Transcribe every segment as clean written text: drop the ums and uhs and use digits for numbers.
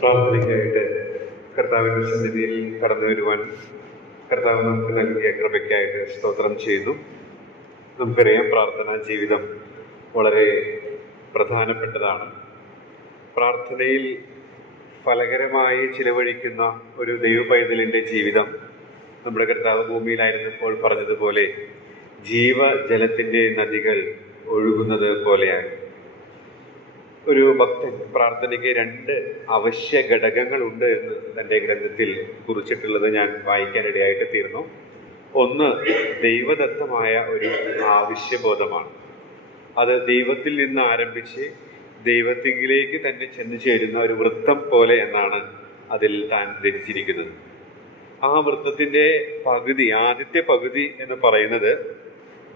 പ്രാർത്ഥനയ്ക്കായിട്ട് കർത്താവിൻ്റെ സന്നിധിയിൽ കടന്നു വരുവാൻ കർത്താവ് നമുക്ക് നൽകിയ കൃപയ്ക്കായിട്ട് സ്തോത്രം ചെയ്യുന്നു. നമുക്കറിയാം, പ്രാർത്ഥനാ ജീവിതം വളരെ പ്രധാനപ്പെട്ടതാണ്. പ്രാർത്ഥനയിൽ ഫലകരമായി ചിലവഴിക്കുന്ന ഒരു ദൈവ പൈതലിൻ്റെ ജീവിതം നമ്മുടെ കർത്താവ് ഭൂമിയിലായിരുന്നപ്പോൾ പറഞ്ഞതുപോലെ ജീവജലത്തിൻ്റെ നദികൾ ഒഴുകുന്നത് പോലെയാണ്. ഒരു ഭക്തൻ പ്രാർത്ഥനയ്ക്ക് 2 അവശ്യ ഘടകങ്ങളുണ്ട് എന്ന് തൻ്റെ ഗ്രന്ഥത്തിൽ കുറിച്ചിട്ടുള്ളത് ഞാൻ വായിക്കാനിടയായിട്ട് തീർന്നു. ഒന്ന്, ദൈവദത്തമായ ഒരു ആവശ്യബോധമാണ്. അത് ദൈവത്തിൽ നിന്ന് ആരംഭിച്ച് ദൈവത്തിലേക്ക് തന്നെ ചെന്നു ചേരുന്ന ഒരു വൃത്തം പോലെ എന്നാണ് അതിൽ താൻ രചിച്ചിരിക്കുന്നത്. ആ വൃത്തത്തിൻ്റെ പകുതി, ആദ്യത്തെ പകുതി എന്ന് പറയുന്നത്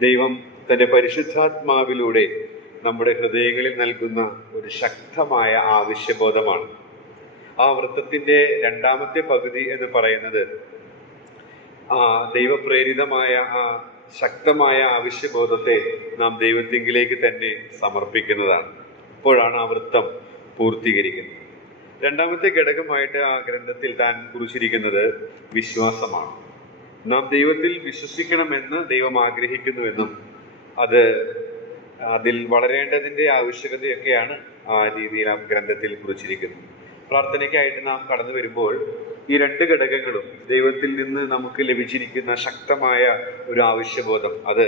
ദൈവം തൻ്റെ പരിശുദ്ധാത്മാവിലൂടെ നമ്മുടെ ഹൃദയങ്ങളിൽ നൽകുന്ന ഒരു ശക്തമായ ആവശ്യബോധമാണ്. ആ വൃത്തത്തിൻ്റെ രണ്ടാമത്തെ പകുതി എന്ന് പറയുന്നത് ദൈവപ്രേരിതമായ ആ ശക്തമായ ആവശ്യബോധത്തെ നാം ദൈവത്തിങ്കിലേക്ക് തന്നെ സമർപ്പിക്കുന്നതാണ്. അപ്പോഴാണ് ആ വൃത്തം പൂർത്തീകരിക്കുന്നത്. രണ്ടാമത്തെ ഘടകമായിട്ട് ആ ഗ്രന്ഥത്തിൽ താൻ കുറിച്ചിരിക്കുന്നത് വിശ്വാസമാണ്. നാം ദൈവത്തിൽ വിശ്വസിക്കണമെന്ന് ദൈവം ആഗ്രഹിക്കുന്നുവെന്നും അതിൽ വളരേണ്ടതിൻ്റെ ആവശ്യകതയൊക്കെയാണ് ആ രീതിയിൽ ആ ഗ്രന്ഥത്തിൽ കുറിച്ചിരിക്കുന്നത്. പ്രാർത്ഥനയ്ക്കായിട്ട് നാം കടന്നു വരുമ്പോൾ ഈ 2 ഘടകങ്ങളും ദൈവത്തിൽ നിന്ന് നമുക്ക് ലഭിച്ചിരിക്കുന്ന ശക്തമായ ഒരു ആവശ്യബോധം, അത്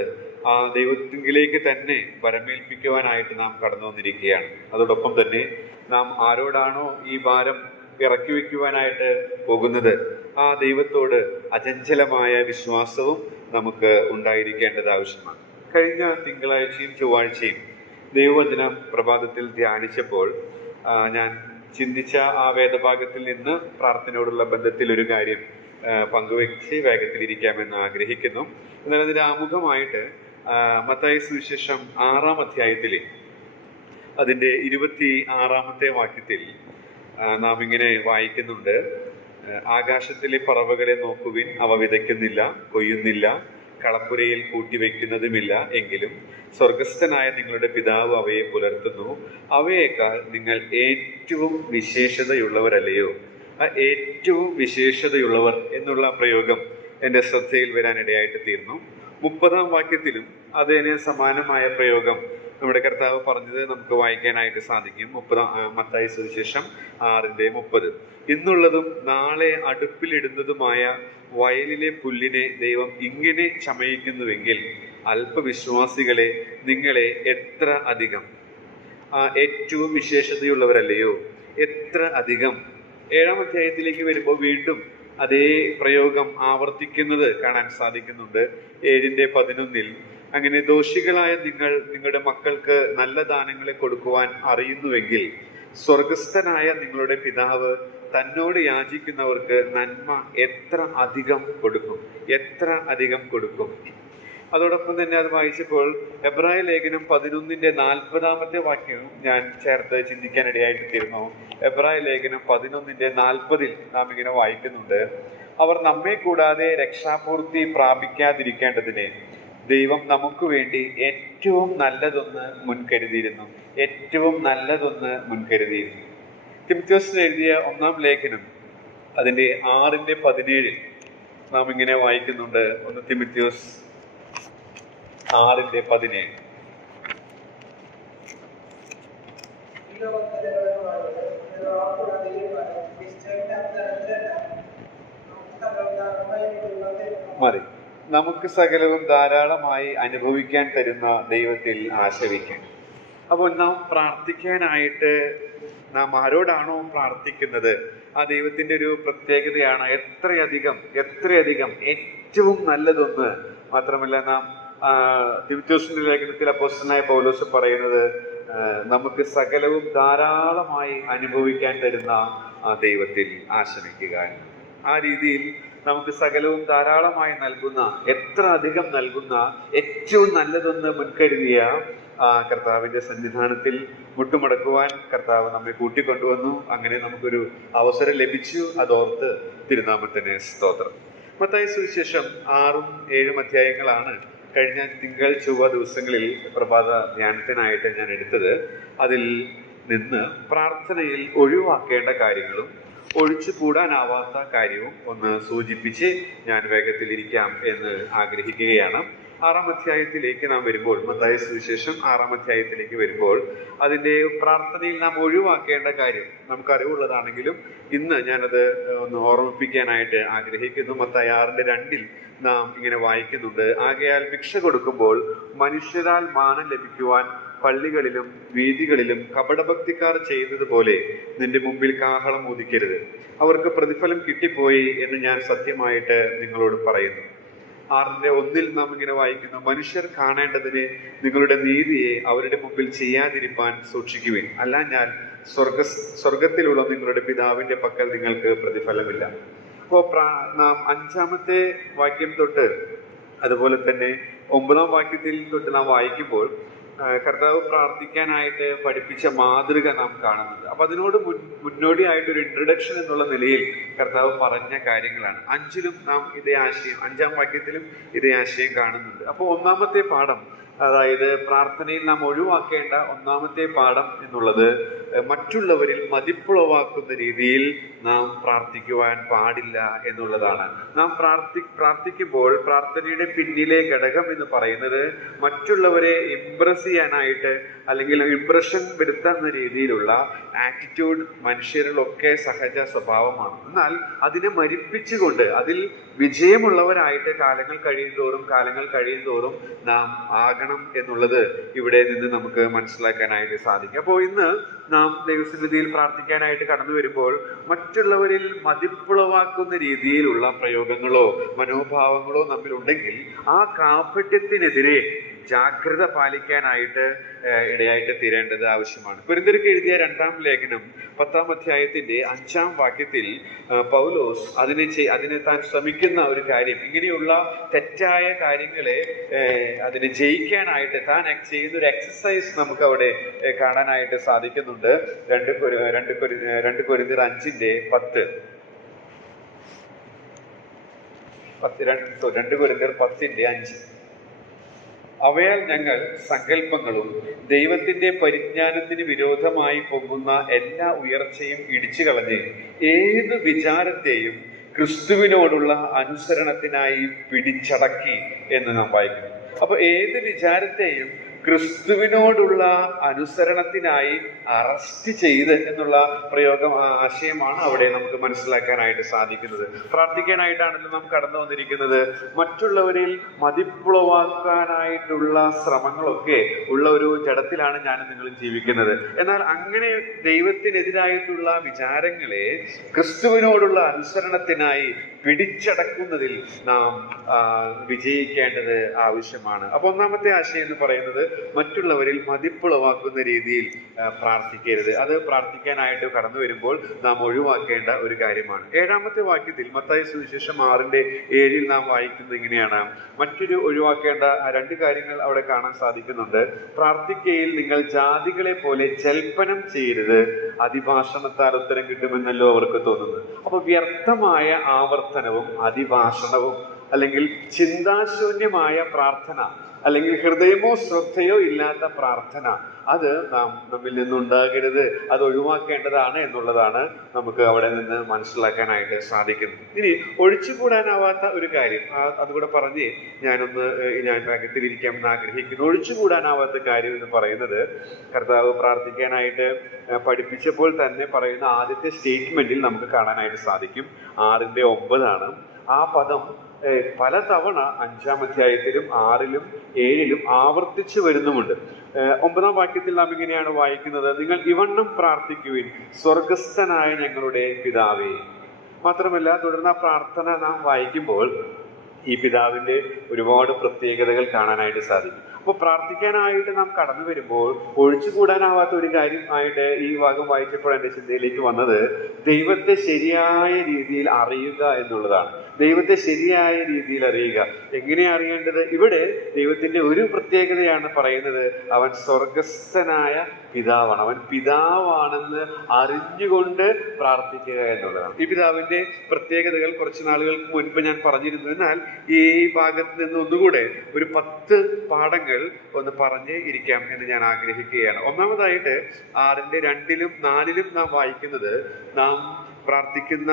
ആ ദൈവത്തിലേക്ക് തന്നെ വരമേൽപ്പിക്കുവാനായിട്ട് നാം കടന്നു വന്നിരിക്കുകയാണ്. അതോടൊപ്പം തന്നെ നാം ആരോടാണോ ഈ ഭാരം ഇറക്കി വയ്ക്കുവാനായിട്ട് പോകുന്നത്, ആ ദൈവത്തോട് അചഞ്ചലമായ വിശ്വാസവും നമുക്ക് ഉണ്ടായിരിക്കേണ്ടത് ആവശ്യമാണ്. കഴിഞ്ഞ തിങ്കളാഴ്ചയും ചൊവ്വാഴ്ചയും ദൈവവചന പ്രഭാതത്തിൽ ധ്യാനിച്ചപ്പോൾ ഞാൻ ചിന്തിച്ച ആ വേദഭാഗത്തിൽ നിന്ന് പ്രാർത്ഥനയോടുള്ള ബന്ധത്തിൽ ഒരു കാര്യം പങ്കുവെച്ച് വേഗത്തിലിരിക്കാമെന്ന് ആഗ്രഹിക്കുന്നു. എന്നാൽ അതിൻ്റെ ആമുഖമായിട്ട് മത്തായി സുവിശേഷം 6-ാം അധ്യായത്തിലെ അതിൻ്റെ 26-ാമത്തെ വാക്യത്തിൽ നാം ഇങ്ങനെ വായിക്കുന്നുണ്ട്: ആകാശത്തിലെ പറവകളെ നോക്കുവിൻ, അവ വിതയ്ക്കുന്നില്ല, കൊയ്യുന്നില്ല, കളപ്പുരയിൽ കൂട്ടിവെക്കുന്നതുമില്ല, എങ്കിലും സ്വർഗസ്ഥനായ നിങ്ങളുടെ പിതാവ് അവയെ പുലർത്തുന്നു. അവയേക്കാൾ നിങ്ങൾ ഏറ്റവും വിശേഷതയുള്ളവരല്ലയോ? ആ ഏറ്റവും വിശേഷതയുള്ളവർ എന്നുള്ള പ്രയോഗം എൻ്റെ ശ്രദ്ധയിൽ വരാനിടയായിട്ട് തീർന്നു. 30-ാം വാക്യത്തിലും അതിന് സമാനമായ പ്രയോഗം നമ്മുടെ കർത്താവ് പറഞ്ഞത് നമുക്ക് വായിക്കാനായിട്ട് സാധിക്കും. മത്തായി സുവിശേഷം 6:30. ഇന്നുള്ളതും നാളെ അടുപ്പിലിടുന്നതുമായ വയലിലെ പുല്ലിനെ ദൈവം ഇങ്ങനെ ചമയിക്കുന്നുവെങ്കിൽ അല്പവിശ്വാസികളെ, നിങ്ങളെ എത്ര അധികം, ഏറ്റവും വിശേഷതയുള്ളവരല്ലയോ? എത്ര അധികം. 7-ാം അധ്യായത്തിലേക്ക് വരുമ്പോൾ വീണ്ടും അതേ പ്രയോഗം ആവർത്തിക്കുന്നത് കാണാൻ സാധിക്കുന്നുണ്ട്. 7:11 അങ്ങനെ ദോഷികളായ നിങ്ങൾ നിങ്ങളുടെ മക്കൾക്ക് നല്ല ദാനങ്ങളെ കൊടുക്കുവാൻ അറിയുന്നുവെങ്കിൽ സ്വർഗസ്ഥനായ നിങ്ങളുടെ പിതാവ് തന്നോട് യാചിക്കുന്നവർക്ക് നന്മ എത്ര അധികം കൊടുക്കും, എത്ര അധികം കൊടുക്കും. അതോടൊപ്പം തന്നെ അത് വായിച്ചപ്പോൾ എബ്രായ ലേഖനം 11:40 വാക്യവും ഞാൻ ചേർത്ത് ചിന്തിക്കാനിടയായിട്ട് തീർന്നു. എബ്രായ ലേഖനം 11:40 നാം ഇങ്ങനെ വായിക്കുന്നുണ്ട്: അവർ നമ്മെ കൂടാതെ രക്ഷാപൂർത്തി പ്രാപിക്കാതിരിക്കേണ്ടതിന് ദൈവം നമുക്ക് വേണ്ടി ഏറ്റവും നല്ലതൊന്ന് മുൻകരുതിയിരുന്നു. ഏറ്റവും നല്ലതൊന്ന് മുൻകരുതിയിരുന്നു. തിമോഥെയോസിന് എഴുതിയ 1-ാം ലേഖനം അതിൻ്റെ 6:17 നാം ഇങ്ങനെ വായിക്കുന്നുണ്ട്. 1 തിമോഥെയോസ് 6:17: മതി, നമുക്ക് സകലവും ധാരാളമായി അനുഭവിക്കാൻ തരുന്ന ദൈവത്തിൽ ആശ്രയിക്കാം. അപ്പോൾ നാം പ്രാർത്ഥിക്കാനായിട്ട് നാം ആരോടാണോ പ്രാർത്ഥിക്കുന്നത്, ആ ദൈവത്തിൻ്റെ ഒരു പ്രത്യേകതയാണ് എത്രയധികം ഏറ്റവും നല്ലതൊന്ന്. മാത്രമല്ല, നാം തിമോഥെയോസിന്റെ ലേഖനത്തിൽ അപ്പോസ്തലനായ പൗലോസ് പറയുന്നത് നമുക്ക് സകലവും ധാരാളമായി അനുഭവിക്കാൻ തരുന്ന ആ ദൈവത്തിൽ ആശ്രയിക്കുക. ആ രീതിയിൽ നമുക്ക് സകലവും ധാരാളമായി നൽകുന്ന, എത്ര അധികം നൽകുന്ന, ഏറ്റവും നല്ലതൊന്ന് മുൻകരുതിയ കർത്താവിൻ്റെ സന്നിധാനത്തിൽ മുട്ടുമടക്കുവാൻ കർത്താവ് നമ്മെ കൂട്ടിക്കൊണ്ടുവന്നു. അങ്ങനെ നമുക്കൊരു അവസരം ലഭിച്ചു. അതോർത്ത് തിരുനാമത്തിന് സ്തോത്രം. മത്തായി സുവിശേഷം 6-ഉം 7-ഉം അധ്യായങ്ങളാണ് കഴിഞ്ഞ തിങ്കൾ ചൊവ്വ ദിവസങ്ങളിൽ പ്രഭാത ധ്യാനത്തിനായിട്ട് ഞാൻ എടുത്തത്. അതിൽ നിന്ന് പ്രാർത്ഥനയിൽ ഒഴിവാക്കേണ്ട കാര്യങ്ങളും ഒഴിച്ചുകൂടാനാവാത്ത കാര്യവും ഒന്ന് സൂചിപ്പിച്ച് ഞാൻ വേഗത്തിലിരിക്കാം എന്ന് ആഗ്രഹിക്കുകയാണ്. 6-ാം അധ്യായത്തിലേക്ക് നാം വരുമ്പോൾ, മത്തായി സുവിശേഷം 6-ാം അധ്യായത്തിലേക്ക് വരുമ്പോൾ, അതിൻ്റെ പ്രാർത്ഥനയിൽ നാം ഒഴിവാക്കേണ്ട കാര്യം നമുക്കറിവുള്ളതാണെങ്കിലും ഇന്ന് ഞാനത് ഒന്ന് ഓർമ്മിപ്പിക്കാനായിട്ട് ആഗ്രഹിക്കുന്നു. മത്തായി 6:2 നാം ഇങ്ങനെ വായിക്കുന്നുണ്ട്: ആകയാൽ ഭിക്ഷ കൊടുക്കുമ്പോൾ മനുഷ്യരാൽ മാനം ലഭിക്കുവാൻ പള്ളികളിലും വീഥികളിലും കപടഭക്തിക്കാർ ചെയ്യുന്നത് പോലെ നിന്റെ മുമ്പിൽ കാഹളം ഊതിക്കരുത്, അവർക്ക് പ്രതിഫലം കിട്ടിപ്പോയി എന്ന് ഞാൻ സത്യമായിട്ട് നിങ്ങളോട് പറയുന്നു. 6:1 നാം ഇങ്ങനെ വായിക്കുന്നു: മനുഷ്യർ കാണേണ്ടതിന് നിങ്ങളുടെ നീതിയെ അവരുടെ മുമ്പിൽ ചെയ്യാതിരിപ്പാൻ സൂക്ഷിക്കുവിൻ, അല്ല ഞാൻ സ്വർഗത്തിലുള്ള നിങ്ങളുടെ പിതാവിന്റെ പക്കൽ നിങ്ങൾക്ക് പ്രതിഫലമില്ല. അപ്പോൾ നാം 5-ാമത്തെ വാക്യം തൊട്ട് അതുപോലെ തന്നെ 9-ാം വാക്യത്തിൽ തൊട്ട് നാം വായിക്കുമ്പോൾ കർത്താവ് പ്രാർത്ഥിക്കാനായിട്ട് പഠിപ്പിച്ച മാതൃക നാം കാണുന്നുണ്ട്. അപ്പൊ അതിനോട് മുന്നോടിയായിട്ടൊരു ഇൻട്രഡക്ഷൻ എന്നുള്ള നിലയിൽ കർത്താവ് പറഞ്ഞ കാര്യങ്ങളാണ്. 5-ലും നാം ഇതേ ആശയം, 5-ാം വാക്യത്തിലും ഇതേ ആശയം കാണുന്നുണ്ട്. അപ്പോൾ 1-ാമത്തെ പാഠം, അതായത് പ്രാർത്ഥനയിൽ നാം ഒഴിവാക്കേണ്ട 1-ാമത്തെ പാഠം എന്നുള്ളത് മറ്റുള്ളവരിൽ മതിപ്പുളവാക്കുന്ന രീതിയിൽ നാം പ്രാർത്ഥിക്കുവാൻ പാടില്ല എന്നുള്ളതാണ്. നാം പ്രാർത്ഥിക്കുമ്പോൾ പ്രാർത്ഥനയുടെ പിന്നിലെ ഘടകം എന്ന് പറയുന്നത് മറ്റുള്ളവരെ ഇംപ്രസ് ചെയ്യാനായിട്ട് അല്ലെങ്കിൽ ഇംപ്രഷൻ വരുത്തുന്ന രീതിയിലുള്ള ആറ്റിറ്റ്യൂഡ് മനുഷ്യരിലൊക്കെ സഹജ സ്വഭാവമാണ്. എന്നാൽ അതിനെ മരിപ്പിച്ചുകൊണ്ട് അതിൽ വിജയമുള്ളവരായിട്ട് കാലങ്ങൾ കഴിയുന്തോറും നാം ആകണം എന്നുള്ളത് ഇവിടെ നിന്ന് നമുക്ക് മനസ്സിലാക്കാനായിട്ട് സാധിക്കും. അപ്പോൾ ഇന്ന് നാം ദൈവസന്നിധിയിൽ പ്രാർത്ഥിക്കാനായിട്ട് കടന്നു വരുമ്പോൾ മറ്റുള്ളവരിൽ മതിപ്പുളവാക്കുന്ന രീതിയിലുള്ള പ്രയോഗങ്ങളോ മനോഭാവങ്ങളോ നമ്മിലുണ്ടെങ്കിൽ ആ കാപട്യത്തിനെതിരെ ജാഗ്രത പാലിക്കാനായിട്ട് ഇടയായിട്ട് തീരേണ്ടത് ആവശ്യമാണ്. കൊരിന്ത്യർക്ക് എഴുതിയ 2-ാം ലേഖനം 10-ാം അധ്യായത്തിന്റെ 5-ാം വാക്യത്തിൽ പൗലോസ് അതിനെ താൻ ശ്രമിക്കുന്ന ഒരു കാര്യം, ഇങ്ങനെയുള്ള തെറ്റായ കാര്യങ്ങളെ അതിനെ ജയിക്കാനായിട്ട് താൻ ചെയ്യുന്ന ഒരു എക്സസൈസ് നമുക്ക് അവിടെ കാണാനായിട്ട് സാധിക്കുന്നുണ്ട്. 2 കൊരിന്ത്യർ 5:10 2 കൊരിന്ത്യർ 10:5 അവയാൽ ഞങ്ങൾ സങ്കല്പങ്ങളും ദൈവത്തിന്റെ പരിജ്ഞാനത്തിന് വിരോധമായി പൊങ്ങുന്ന എല്ലാ ഉയർച്ചയും ഇടിച്ചു കളഞ്ഞ് ഏത് വിചാരത്തെയും ക്രിസ്തുവിനോടുള്ള അനുസരണത്തിനായി പിടിച്ചടക്കി എന്ന് നാം വായിക്കുന്നു. അപ്പൊ ഏത് വിചാരത്തെയും ക്രിസ്തുവിനോടുള്ള അനുസരണത്തിനായി അറസ്റ്റ് ചെയ്ത് എന്നുള്ള ആശയമാണ് അവിടെ നമുക്ക് മനസ്സിലാക്കാനായിട്ട് സാധിക്കുന്നത്. പ്രാർത്ഥിക്കാനായിട്ടാണല്ലോ നാം കടന്നു വന്നിരിക്കുന്നത്. മറ്റുള്ളവരിൽ മതിപ്പുളവാക്കാനായിട്ടുള്ള ശ്രമങ്ങളൊക്കെ ഉള്ള ഒരു ജഡത്തിലാണ് ഞാനും നിങ്ങളും ജീവിക്കുന്നത്. എന്നാൽ അങ്ങനെ ദൈവത്തിനെതിരായിട്ടുള്ള വിചാരങ്ങളെ ക്രിസ്തുവിനോടുള്ള അനുസരണത്തിനായി പിടിച്ചടക്കുന്നതിൽ നാം വിജയിക്കേണ്ടത് ആവശ്യമാണ്. അപ്പൊ 1-ാമത്തെ ആശയം എന്ന് പറയുന്നത് മറ്റുള്ളവരിൽ മതിപ്പുളവാക്കുന്ന രീതിയിൽ പ്രാർത്ഥിക്കരുത്. അത് പ്രാർത്ഥിക്കാനായിട്ട് കടന്നു വരുമ്പോൾ നാം ഒഴിവാക്കേണ്ട ഒരു കാര്യമാണ്. 7-ാമത്തെ വാക്യത്തിൽ മത്തായി സുവിശേഷം 6:7 നാം വായിക്കുന്നത് ഇങ്ങനെയാണ്. മറ്റൊരു ഒഴിവാക്കേണ്ട 2 കാര്യങ്ങൾ അവിടെ കാണാൻ സാധിക്കുന്നുണ്ട്. പ്രാർത്ഥിക്കയിൽ നിങ്ങൾ ജാതികളെ പോലെ ജൽപ്പനം ചെയ്യരുത്, അതിഭാഷണത്താൽ ഉത്തരം കിട്ടുമെന്നല്ലോ അവർക്ക് തോന്നുന്നത്. അപ്പൊ വ്യർത്ഥമായ ആവർത്തനവും അതിഭാഷണവും അല്ലെങ്കിൽ ചിന്താശൂന്യമായ പ്രാർത്ഥന അല്ലെങ്കിൽ ഹൃദയമോ ശ്രദ്ധയോ ഇല്ലാത്ത പ്രാർത്ഥന, അത് നമ്മിൽ നിന്നുണ്ടാകരുത്, അത് ഒഴിവാക്കേണ്ടതാണ് എന്നുള്ളതാണ് നമുക്ക് അവിടെ നിന്ന് മനസ്സിലാക്കാനായിട്ട് സാധിക്കുന്നത്. ഇനി ഒഴിച്ചുകൂടാനാവാത്ത ഒരു കാര്യം അതുകൂടെ പറഞ്ഞ് ഞാൻ വേഗത്തിലിരിക്കാമെന്ന് ആഗ്രഹിക്കുന്നു. ഒഴിച്ചുകൂടാനാവാത്ത കാര്യം എന്ന് പറയുന്നത് കർത്താവ് പ്രാർത്ഥിക്കാനായിട്ട് പഠിപ്പിച്ചപ്പോൾ തന്നെ പറയുന്ന ആദ്യത്തെ സ്റ്റേറ്റ്മെന്റിൽ നമുക്ക് കാണാനായിട്ട് സാധിക്കും. 6:9 ആ പദം പലതവണ 5-ാം അധ്യായത്തിലും 6-ലും 7-ലും ആവർത്തിച്ചു വരുന്നുമുണ്ട്. 9-ാം വാക്യത്തിൽ നാം ഇങ്ങനെയാണ് വായിക്കുന്നത്: നിങ്ങൾ ഇവണ്ണം പ്രാർത്ഥിക്കുവിൻ, സ്വർഗസ്ഥനായ ഞങ്ങളുടെ പിതാവേ. മാത്രമല്ല തുടർന്ന് ആ പ്രാർത്ഥന നാം വായിക്കുമ്പോൾ ഈ പിതാവിന്റെ ഒരുപാട് പ്രത്യേകതകൾ കാണാനായിട്ട് സാധിക്കും. അപ്പോൾ പ്രാർത്ഥിക്കാനായിട്ട് നാം കടന്നു വരുമ്പോൾ ഒഴിച്ചുകൂടാനാവാത്ത ഒരു കാര്യം ആയിട്ട് ഈ ഭാഗം വായിച്ചപ്പോൾ എൻ്റെ ചിന്തയിലേക്ക് വന്നത് ദൈവത്തെ ശരിയായ രീതിയിൽ അറിയുക എന്നുള്ളതാണ്. ദൈവത്തെ ശരിയായ രീതിയിൽ അറിയുക. എങ്ങനെയാ അറിയേണ്ടത്? ഇവിടെ ദൈവത്തിന്റെ ഒരു പ്രത്യേകതയാണ് പറയുന്നത്. അവൻ സ്വർഗസ്ഥനായ പിതാവാണ്. അവൻ പിതാവാണെന്ന് അറിഞ്ഞുകൊണ്ട് പ്രാർത്ഥിക്കുക എന്നുള്ളതാണ്. ഈ പിതാവിന്റെ പ്രത്യേകതകൾ കുറച്ച് നാളുകൾക്ക് മുൻപ് ഞാൻ പറഞ്ഞിരുന്നു. എന്നാൽ ഈ ഭാഗത്ത് നിന്ന് ഒന്നുകൂടെ ഒരു 10 പാഠങ്ങൾ ഒന്ന് പറഞ്ഞ് ഇരിക്കാം എന്ന് ഞാൻ ആഗ്രഹിക്കുകയാണ്. ഒന്നാമതായിട്ട് 6:2-ലും 4-ലും നാം വായിക്കുന്നത്, നാം പ്രാർത്ഥിക്കുന്ന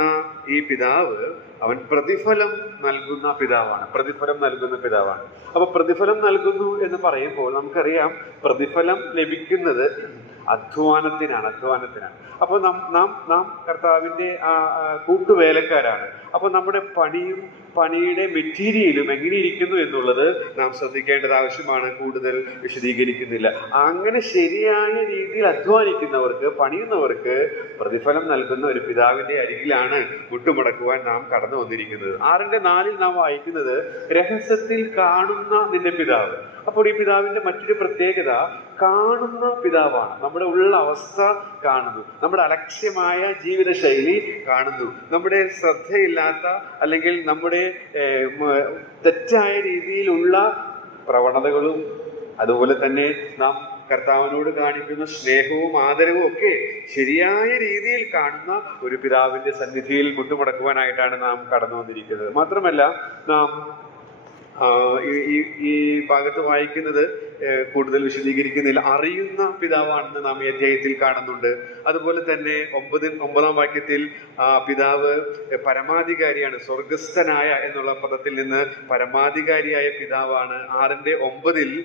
ഈ പിതാവ് അവൻ പ്രതിഫലം നൽകുന്ന പിതാവാണ്. പ്രതിഫലം നൽകുന്ന പിതാവാണ്. അപ്പൊ പ്രതിഫലം നൽകുന്നു എന്ന് പറയുമ്പോൾ നമുക്കറിയാം, പ്രതിഫലം ലഭിക്കുന്നത് അധ്വാനത്തിനാണ്. അപ്പോൾ നാം കർത്താവിന്റെ കൂട്ടുവേലക്കാരാണ്. അപ്പോൾ നമ്മുടെ പണിയുടെ മെറ്റീരിയലും എങ്ങനെ ഇരിക്കുന്നു എന്നുള്ളത് നാം ശ്രദ്ധിക്കേണ്ടത് ആവശ്യമാണ്. കൂടുതൽ വിശദീകരിക്കുന്നില്ല. അങ്ങനെ ശരിയായ രീതിയിൽ അധ്വാനിക്കുന്നവർക്ക്, പണിയുന്നവർക്ക് പ്രതിഫലം നൽകുന്ന ഒരു പിതാവിന്റെ അരികിലാണ് മുട്ടുമടക്കുവാൻ നാം കടന്നു വന്നിരിക്കുന്നത്. 6:4 നാം വായിക്കുന്നത്, രഹസ്യത്തിൽ കാണുന്ന നിന്റെ പിതാവ്. അപ്പോൾ ഈ പിതാവിന്റെ മറ്റൊരു പ്രത്യേകത, കാണുന്ന പിതാവാണ്. നമ്മുടെ ഉള്ള അവസ്ഥ കാണുന്നു, നമ്മുടെ അലക്ഷ്യമായ ജീവിതശൈലി കാണുന്നു, നമ്മുടെ ശ്രദ്ധയില്ലാത്ത അല്ലെങ്കിൽ നമ്മുടെ തെറ്റായ രീതിയിലുള്ള പ്രവണതകളും, അതുപോലെ തന്നെ നാം കർത്താവിനോട് കാണിക്കുന്ന സ്നേഹവും ആദരവും ഒക്കെ ശരിയായ രീതിയിൽ കാണുന്ന ഒരു പിതാവിന്റെ സന്നിധിയിൽ മുട്ടുമടക്കുവാനായിട്ടാണ് നാം കടന്നു വന്നിരിക്കുന്നത്. മാത്രമല്ല, നാം ഈ ഭാഗത്ത് വായിക്കുന്നത് കൂടുതൽ വിശദീകരിക്കുന്നില്ല, അറിയുന്ന പിതാവാണെന്ന് നാം ഈ അധ്യായത്തിൽ കാണുന്നുണ്ട്. അതുപോലെ തന്നെ 9-ാം വാക്യത്തിൽ പിതാവ് പരമാധികാരിയാണ്. സ്വർഗസ്ഥനായ എന്നുള്ള പദത്തിൽ നിന്ന് പരമാധികാരിയായ പിതാവാണ്. 6:9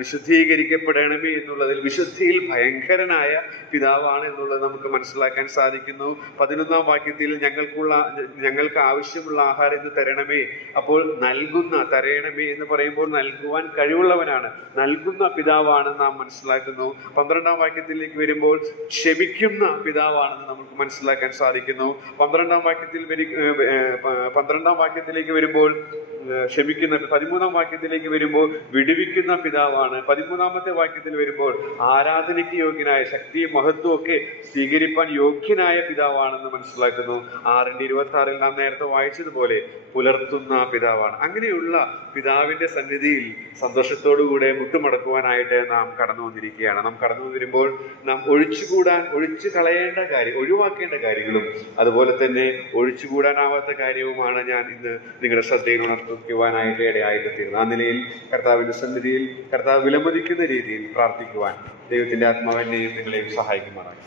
വിശുദ്ധീകരിക്കപ്പെടണമേ എന്നുള്ളതിൽ വിശുദ്ധിയിൽ ഭയങ്കരനായ പിതാവാണ് എന്നുള്ളത് നമുക്ക് മനസ്സിലാക്കാൻ സാധിക്കുന്നു. 11-ാം വാക്യത്തിൽ ഞങ്ങൾക്ക് ആവശ്യമുള്ള ആഹാരം ഇന്ന് തരണമേ. അപ്പോൾ തരണമേ എന്ന് പറയുമ്പോൾ നൽകുവാൻ കഴിവുള്ളവനാണ്, നൽകുന്ന പിതാവാണെന്ന് നാം മനസ്സിലാക്കുന്നു. 12-ാം വാക്യത്തിലേക്ക് വരുമ്പോൾ ക്ഷമിക്കുന്ന പിതാവാണെന്ന് നമുക്ക് മനസ്സിലാക്കാൻ സാധിക്കുന്നു. 12-ാം വാക്യത്തിലേക്ക് വരുമ്പോൾ ക്ഷമിക്കുന്ന, 13-ാം വാക്യത്തിലേക്ക് വരുമ്പോൾ വിടുവിക്കുന്ന പിതാവാണ്. 13-ാമത്തെ വാക്യത്തിൽ വരുമ്പോൾ ആരാധനയ്ക്ക് യോഗ്യനായ, ശക്തിയും മഹത്വവും ഒക്കെ സ്വീകരിപ്പാൻ യോഗ്യനായ പിതാവാണെന്ന് മനസ്സിലാക്കുന്നു. 6:26 നാം നേരത്തെ വായിച്ചതുപോലെ പുലർത്തുന്ന പിതാവാണ്. അങ്ങനെയുള്ള പിതാവിന്റെ സന്നിധിയിൽ സന്തോഷത്തോടുകൂടെ മുട്ടുമടക്കുവാനായിട്ട് നാം കടന്നു വന്നിരിക്കുകയാണ്. നാം കടന്നു വരുമ്പോൾ നാം ഒഴിച്ചു കളയേണ്ട കാര്യം, ഒഴിവാക്കേണ്ട കാര്യങ്ങളും അതുപോലെ തന്നെ ഒഴിച്ചുകൂടാനാവാത്ത കാര്യവുമാണ് ഞാൻ ഇന്ന് നിങ്ങളുടെ ശ്രദ്ധയിൽ ഉണർത്തുവാനായിട്ട് ഇടയായിട്ട് തീർന്നത്. ആ നിലയിൽ കർത്താവിന്റെ സന്നിധിയിൽ കർത്താവ് വിലമതിക്കുന്ന രീതിയിൽ പ്രാർത്ഥിക്കുവാൻ ദൈവത്തിന്റെ ആത്മാവിനെയും നിങ്ങളെയും സഹായിക്കുമാറായി.